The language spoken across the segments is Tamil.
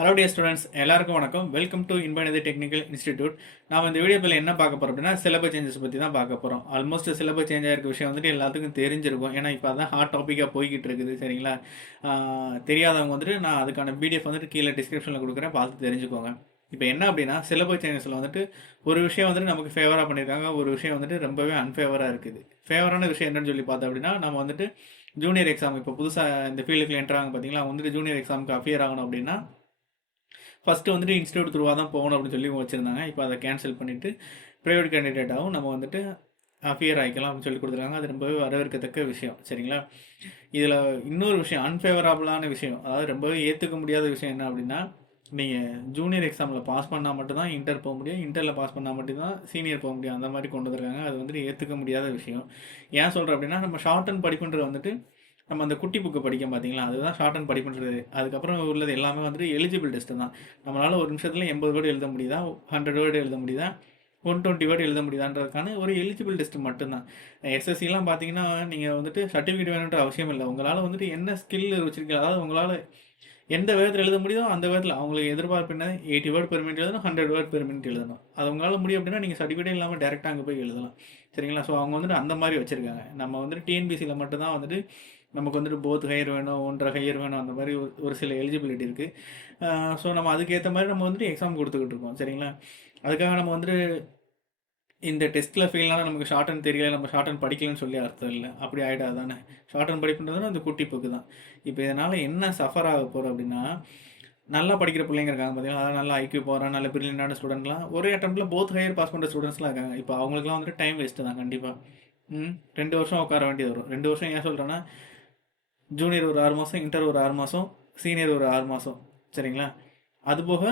ஹலோ டே ஸ்டூடெண்ட்ஸ் எல்லாருக்கும் வணக்கம். வெல்கம் டு இன்பனதி டெக்னிக்கல் இன்ஸ்டிடியூட் நான் இந்த வீடியோவில் என்ன பார்க்க போகிறோம் அப்படின்னா சிலபஸ் சேஞ்சஸ் பற்றி தான் பார்க்க போகிறோம் ஆல்மோஸ்ட் சிலபஸ் சேஞ்ச் ஆகிருக்க விஷயம் வந்துட்டு எல்லாத்துக்கும் தெரிஞ்சிருக்கும். ஏன்னா இப்போ அதான் ஹாட் டாப்பிக்காக போய்கிட்டு இருக்குது சரிங்களா? தெரியாதவங்க வந்துட்டு நான் அதுக்கான பிடிஎஃப் வந்துட்டு கீழே டிஸ்கிரிப்ஷனில் கொடுக்குறேன். பார்த்து தெரிஞ்சுக்கோங்க. இப்போ என்ன அப்படின்னா சிலபஸ் சேஞ்சஸில் வந்துட்டு ஒரு விஷயம் வந்துட்டு நமக்கு ஃபேவராக பண்ணியிருக்காங்க ஒரு விஷயம் வந்துட்டு ரொம்பவே அன்ஃபேவராக இருக்குது. ஃபேவரான விஷயம் என்னன்னு சொல்லி பார்த்தோம் அப்படின்னா நம்ம வந்துட்டு ஜூனியர் எக்ஸாம் இப்போ புதுசாக இந்த ஃபீல்டுக்குள்ள என்ட்ராங்க பார்த்தீங்களா வந்துட்டு ஜூனியர் எக்ஸாமுக்கு அஃபியர் ஆகணும் அப்படின்னா ஃபஸ்ட்டு வந்துட்டு இன்ஸ்டியூட் த்ரூவாக தான் போகணும் அப்படின்னு சொல்லி வச்சுருந்தாங்க. இப்போ அதை கேன்சல் பண்ணிவிட்டு ப்ரைவேட் கேண்டிடேட்டாகவும் நம்ம வந்துட்டு அஃபியர் ஆகிக்கலாம் அப்படின்னு சொல்லி கொடுத்துருக்காங்க. அது ரொம்பவே வரவேற்கத்தக்க விஷயம். சரிங்களா? இதில் இன்னொரு விஷயம் அன்ஃபேவரபுளான விஷயம். அதாவது ரொம்பவே ஏற்றுக்க முடியாத விஷயம் என்ன அப்படின்னா நீங்கள் ஜூனியர் எக்ஸாமில் பாஸ் பண்ணால் மட்டும்தான் இன்டர் போக முடியும். இன்டரில் பாஸ் பண்ணால் மட்டும்தான் சீனியர் போக முடியும். அந்த மாதிரி கொண்டு வந்திருக்காங்க. அது வந்துட்டு ஏற்றுக்க முடியாத விஷயம். ஏன் சொல்கிறேன் அப்படின்னா நம்ம ஷார்ட் அண்ட் படிப்புன்றது வந்துட்டு நம்ம அந்த குட்டி புக்கு படிக்க பார்த்தீங்களா அதுதான் ஷார்ட் அண்ட் படிப்புன்றது. அதுக்கப்புறம் உள்ளது எல்லாமே வந்துட்டு எலிஜிபிள் டெஸ்ட் தான். நம்மளால் ஒரு நிமிஷத்தில் எண்பது வேர்டு எழுத முடியுதா? ஹண்ட்ரட் வேர்டு எழுத முடியுதா? ஒன் டுவெண்ட்டி வேர்டு எழுத முடியுதான்றதுக்கான ஒரு எலிஜிபிள் டெஸ்ட் மட்டும்தான். எஸ்எஸ்சிலாம் பார்த்தீங்கன்னா நீங்கள் வந்துட்டு சர்டிஃபிகேட் வேணுன்ற அவசியம் இல்லை. உங்களால் வந்துட்டு என்ன ஸ்கில் வச்சுருக்கீங்க அதாவது உங்களால் எந்த வேகத்தில் எழுத முடியுதோ அந்த வேகத்தில் அவங்களுக்கு எதிர்பார்ப்பு என்ன? எயிட்டி வேர்ட் பெர் மினிட் எழுதணும் ஹண்ட்ரட் வேர்ட் பெர் மினிட் எழுதணும். அது உங்களால் முடியும் அப்படின்னா நீங்கள் சர்டிஃபிகேட் இல்லாமல் டேரெக்டாக அங்கே போய் எழுதலாம். சரிங்களா? ஸோ அவங்க வந்துட்டு அந்த மாதிரி வச்சுருக்காங்க. நம்ம வந்துட்டு டிஎன்பிசியில் மட்டும்தான் வந்துட்டு நமக்கு வந்துட்டு போத் ஹையர் வேணும் ஒன்றரை ஹையர் வேணும் அந்த மாதிரி ஒரு- சில எலிஜிபிலிட்டி இருக்குது ஸோ நம்ம அதுக்கேற்ற மாதிரி நம்ம வந்துட்டு எக்ஸாம் கொடுத்துக்கிட்டு இருக்கோம் சரிங்களா? அதுக்காக நம்ம வந்துட்டு இந்த டெஸ்ட்டில் ஃபெயில்னால நமக்கு ஷார்ட் அண்ட் தெரியல நம்ம ஷார்ட் அண்ட் படிக்கலன்னு சொல்லி அர்த்தம் இல்லை. அப்படி ஆகிடாது தானே? ஷார்ட் அண்ட் படிப்புன்றது அந்த குட்டி புக்கு தான். இப்போ இதனால் என்ன சஃபர் ஆக போகிறோம் அப்படின்னா நல்லா படிக்கிற பிள்ளைங்க இருக்காங்க பார்த்தீங்கன்னா அதாவது நல்லா ஐக்கியூ போகிறான் நல்ல பிரில்லியண்டான ஸ்டூடெண்ட்லாம் ஒரே அட்டம்ப்ட்ல போத் ஹையர் பாஸ் பண்ணுற ஸ்டூடெண்ட்ஸ்லாம் இருக்காங்க. இப்போ அவங்களுக்குலாம் வந்துட்டு டைம் வேஸ்ட்டு தான் கண்டிப்பாக ம் ரெண்டு வருஷம் உட்கார வேண்டியது வரும். ரெண்டு வருஷம் ஏன் சொல்கிறேன்னா ஜூனியர் ஒரு ஆறு மாதம் இன்டர் ஒரு ஆறு மாதம் சீனியர் ஒரு ஆறு மாதம் சரிங்களா? அதுபோக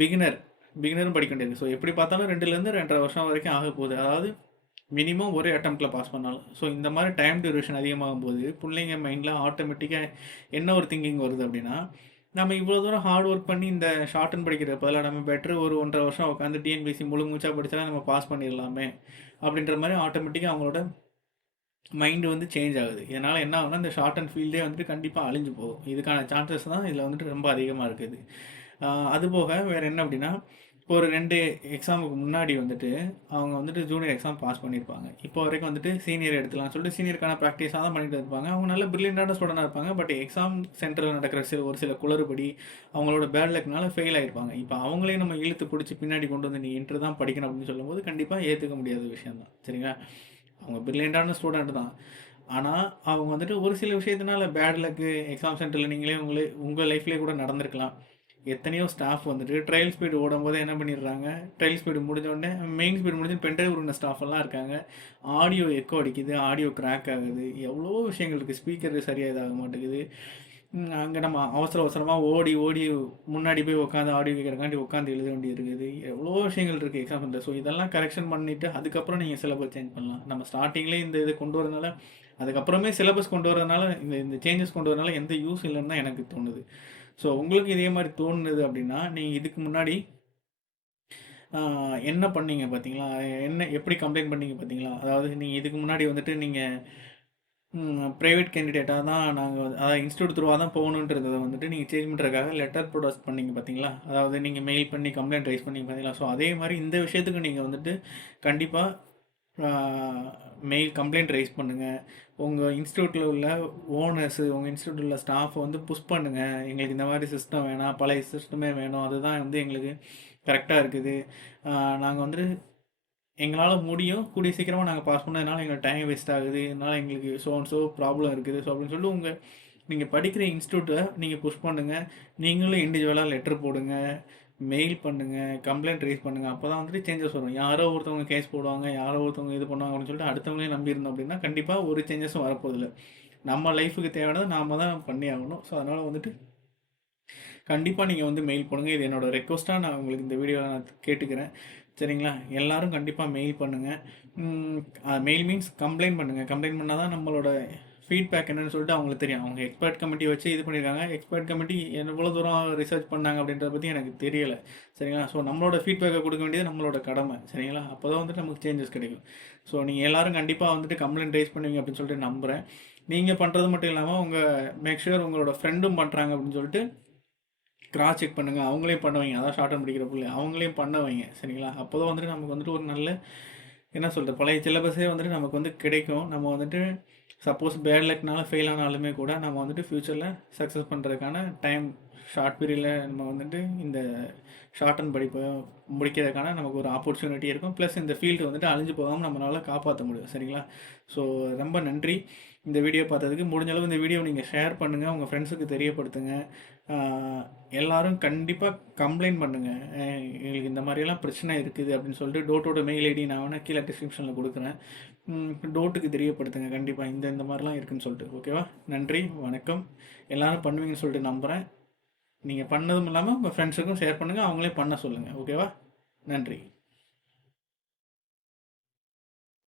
பிகினர் பிகினரும் படிக்க வேண்டியது. ஸோ எப்படி பார்த்தாலும் ரெண்டுலேருந்து ரெண்டரை வருஷம் வரைக்கும் ஆக போகுது. அதாவது மினிமம் ஒரே அட்டம்ப்டில் பாஸ் பண்ணாலும். ஸோ இந்த மாதிரி டைம் டியூரேஷன் அதிகமாகும் போது பிள்ளைங்க மைண்டில் ஆட்டோமேட்டிக்காக என்ன ஒரு திங்கிங் வருது அப்படின்னா நம்ம இவ்வளோ தூரம் ஹார்ட் ஒர்க் பண்ணி இந்த ஷார்ட் அண்ட் படிக்கிற பதிலாக நம்ம பெட்ரு ஒரு ஒன்றரை வருஷம் உட்காந்து டிஎன்பிசி முழு மூச்சாக படித்தாலும் நம்ம பாஸ் பண்ணிடலாமே அப்படின்ற மாதிரி ஆட்டோமேட்டிக்காக அவங்களோட மைண்டு வந்து சேஞ்ச் ஆகுது. இதனால் என்ன ஆகுனா இந்த ஷார்ட் அண்ட் ஃபீல்டே வந்துட்டு கண்டிப்பாக அழிஞ்சு போகும். இதுக்கான சான்சஸ் தான் இதில் வந்துட்டு ரொம்ப அதிகமாக இருக்குது. அதுபோக அது போக வேறு என்ன அப்படின்னா இப்போ ஒரு ரெண்டு எக்ஸாமுக்கு முன்னாடி வந்துட்டு அவங்க வந்துட்டு ஜூனியர் எக்ஸாம் பாஸ் பண்ணியிருப்பாங்க இப்போ வரைக்கும் வந்துட்டு சீனியர் எடுத்துலாம் சொல்லிட்டு சீனியருக்கான ப்ராக்டிஸாக தான் பண்ணிட்டு இருப்பாங்க. அவங்க நல்ல பிரில்லியண்டான ஸ்டூடெண்டாக இருப்பாங்க. பட் எக்ஸாம் சென்டரில் நடக்கிற சில ஒரு சில குளறுபடி அவங்களோட பேட் லக்னால ஃபெயில் ஆகிருப்பாங்க இப்போ அவங்களையும் நம்ம இழுத்து பிடிச்சி பின்னாடி கொண்டு வந்து நீ இன்ட்ரு தான் படிக்கணும் அப்படின்னு சொல்லும்போது கண்டிப்பாக ஏற்றுக்க முடியாத விஷயம் தான். சரிங்களா? அவங்க பிரில்லியண்டான ஸ்டூடெண்ட் தான். ஆனால் அவங்க வந்துட்டு ஒரு சில விஷயத்தினால பேட் லக்கு எக்ஸாம் சென்டரில் நீங்களே உங்களே உங்கள் லைஃப்லேயே கூட நடந்திருக்கலாம். எத்தனையோ ஸ்டாஃப் வந்துட்டு ட்ரையல் ஸ்பீடு ஓடும்போது என்ன பண்ணிடுறாங்க? ட்ரையல் ஸ்பீடு முடிஞ்ச உடனே மெயின் ஸ்பீடு முடிஞ்சு பென்ட்ரைவ் உள்ள ஸ்டாஃப் எல்லாம் இருக்காங்க. ஆடியோ எக்கோ அடிக்குது ஆடியோ கிராக் ஆகுது. எவ்வளோ விஷயங்கள் இருக்குது ஸ்பீக்கர் சரியாக இதாக மாட்டேங்குது. அங்கே நம்ம அவசர அவசரமாக ஓடி ஓடி முன்னாடி போய் உட்காந்து ஆடியோ கேட்குறக்காண்டி உட்காந்து எழுத வேண்டி இருக்குது எவ்வளோ விஷயங்கள் இருக்குது எக்ஸாம் இந்த. ஸோ இதெல்லாம் கரெக்ஷன் பண்ணிவிட்டு அதுக்கப்புறம் நீங்கள் சிலபஸ் சேஞ்ச் பண்ணலாம். நம்ம ஸ்டார்டிங்லேயே இந்த இது கொண்டு வரதுனால அதுக்கப்புறமே சிலபஸ் கொண்டு வரதுனால இந்த இந்த சேஞ்சஸ் கொண்டு வரதுனால எந்த யூஸ் இல்லைன்னு தான் எனக்கு தோணுது. ஸோ உங்களுக்கு இதே மாதிரி தோணுது அப்படின்னா நீங்கள் இதுக்கு முன்னாடி என்ன பண்ணீங்க பார்த்தீங்களா என்ன எப்படி கம்ப்ளைண்ட் பண்ணீங்க பார்த்தீங்களா அதாவது நீங்கள் இதுக்கு முன்னாடி வந்துட்டு நீங்கள் ப்ரைவேட் கேண்டிடேட்டாக தான் நாங்கள் அதாவது இன்ஸ்டியூட் த்ரூவாக தான் போகணுன்றதை வந்துட்டு நீங்கள் சேஞ்ச் பண்ணுறதுக்காக லெட்டர் ப்ரொடக்ட் பண்ணீங்க பார்த்தீங்களா அதாவது நீங்கள் மெயில் பண்ணி கம்ப்ளைண்ட் ரைஸ் பண்ணிங்க பார்த்தீங்களா ஸோ அதே மாதிரி இந்த விஷயத்துக்கு நீங்கள் வந்துட்டு கண்டிப்பாக மெயில் கம்ப்ளைண்ட் ரைஸ் பண்ணுங்கள் உங்கள் இன்ஸ்டியூட்டில் உள்ள ஓனர்ஸு உங்கள் இன்ஸ்டியூட்டில் உள்ள ஸ்டாஃப் வந்து புஷ் பண்ணுங்கள் எங்களுக்கு இந்த மாதிரி சிஸ்டம் வேணாம் பழைய சிஸ்டமே வேணும். அதுதான் வந்து எங்களுக்கு கரெக்டாக இருக்குது. நாங்கள் வந்துட்டு எங்களால் முடியும். கூடிய சீக்கிரமாக நாங்கள் பாஸ் பண்ணதுனால எங்களுக்கு டைம் வேஸ்ட் ஆகுது. இதனால் எங்களுக்கு ஸோ அண்ட் ஸோ ப்ராப்ளம் இருக்குது. ஸோ அப்படின்னு சொல்லி உங்கள் நீங்கள் படிக்கிற இன்ஸ்டியூட்டை நீங்கள் புஷ் பண்ணுங்கள் நீங்களும் இண்டிவிஜுவலாக லெட்டர் போடுங்க. மெயில் பண்ணுங்கள் கம்ப்ளைண்ட் ரைஸ் பண்ணுங்கள் அப்போ தான் வந்துட்டு சேஞ்சஸ் வரும். யாரோ ஒருத்தவங்க கேஸ் போடுவாங்க. யாரோ ஒருத்தவங்க இது பண்ணுவாங்க அப்படின்னு சொல்லிட்டு அடுத்தவங்களே நம்பியிருந்தோம் அப்படின்னா கண்டிப்பாக ஒரு சேஞ்சஸும் வரப்போதில்லை நம்ம லைஃபுக்கு தேவையானதை நாம தான் பண்ணி ஆகணும். ஸோ அதனால் வந்துட்டு கண்டிப்பாக நீங்கள் வந்து மெயில் பண்ணுங்கள் இது என்னோடய ரெக்வஸ்ட்டாக நான் உங்களுக்கு இந்த வீடியோவில் நான் கேட்டுக்கிறேன். சரிங்களா? எல்லாரும் கண்டிப்பாக மெயில் பண்ணுங்கள் மெயில் மீன்ஸ் கம்ப்ளைண்ட் பண்ணுங்கள் கம்ப்ளைண்ட் பண்ணால் தான் நம்மளோட ஃபீட்பேக் என்னன்னு சொல்லிட்டு அவங்களுக்கு தெரியும். அவங்க எக்ஸ்பர்ட் கமிட்டி வச்சு இது பண்ணியிருக்காங்க எக்ஸ்பர்ட் கமிட்டி எவ்வளோ தூரம் ரிசர்ச் பண்ணாங்க அப்படின்றத பற்றி எனக்கு தெரியலை. சரிங்களா? ஸோ நம்மளோட ஃபீட்பேக்கை கொடுக்க வேண்டியது நம்மளோட கடமை. சரிங்களா? அப்போ தான் வந்துட்டு நமக்கு சேஞ்சஸ் கிடைக்கும். ஸோ நீங்கள் எல்லோரும் கண்டிப்பாக வந்துட்டு கம்ப்ளைண்ட் ரைஸ் பண்ணுவீங்க அப்படின்னு சொல்லிட்டு நம்புகிறேன் நீங்கள் பண்ணுறது மட்டும் இல்லாமல் உங்கள் மேக் உங்களோட ஃப்ரெண்டும் பண்ணுறாங்க அப்படின்னு சொல்லிட்டு கிராஸ் செக் பண்ணுங்கள் அவங்களையும் பண்ண வைங்க அதான் ஷார்ட் அண்ட் படிக்கிற பிள்ளை. அவங்களையும் பண்ண வைங்க சரிங்களா? அப்போ தான் வந்துட்டு நமக்கு வந்துட்டு ஒரு நல்ல என்ன சொல்கிறது பழைய சிலபஸே வந்துட்டு நமக்கு வந்து கிடைக்கும். நம்ம வந்துட்டு சப்போஸ் பேட் லக்னால ஃபெயில் ஆனாலுமே கூட நம்ம வந்துட்டு ஃப்யூச்சரில் சக்ஸஸ் பண்ணுறதுக்கான டைம் ஷார்ட் பீரியடில் நம்ம வந்துட்டு இந்த ஷார்ட் அண்ட் படிப்பை முடிக்கிறதுக்கான நமக்கு ஒரு ஆப்பர்ச்சுனிட்டி இருக்கும். ப்ளஸ் இந்த ஃபீல்டு வந்துட்டு அழிஞ்சு போகாமல் நம்மளால் காப்பாற்ற முடியும். சரிங்களா? ஸோ ரொம்ப நன்றி. இந்த வீடியோ பார்த்ததுக்கு முடிஞ்சளவு இந்த வீடியோ நீங்கள் ஷேர் பண்ணுங்கள் உங்கள் ஃப்ரெண்ட்ஸுக்கு தெரியப்படுத்துங்க. எல்லாரும் கண்டிப்பாக கம்ப்ளைண்ட் பண்ணுங்கள் எங்களுக்கு இந்த மாதிரியெல்லாம் பிரச்சனை இருக்குது அப்படின்னு சொல்லிட்டு டோட்டோட மெயில் ஐடி நான் வேணால் கீழே டிஸ்கிரிப்ஷனில் கொடுக்குறேன். டோட்டுக்கு தெரியப்படுத்துங்க கண்டிப்பாக இந்த இந்த மாதிரிலாம் இருக்குதுன்னு சொல்லிட்டு. ஓகேவா நன்றி வணக்கம். எல்லோரும் பண்ணுவீங்கன்னு சொல்லிட்டு நம்புகிறேன் நீங்கள் பண்ணதும் இல்லாமல் உங்கள் ஃப்ரெண்ட்ஸுக்கும் ஷேர் பண்ணுங்கள் அவங்களே பண்ண சொல்லுங்கள் ஓகேவா நன்றி.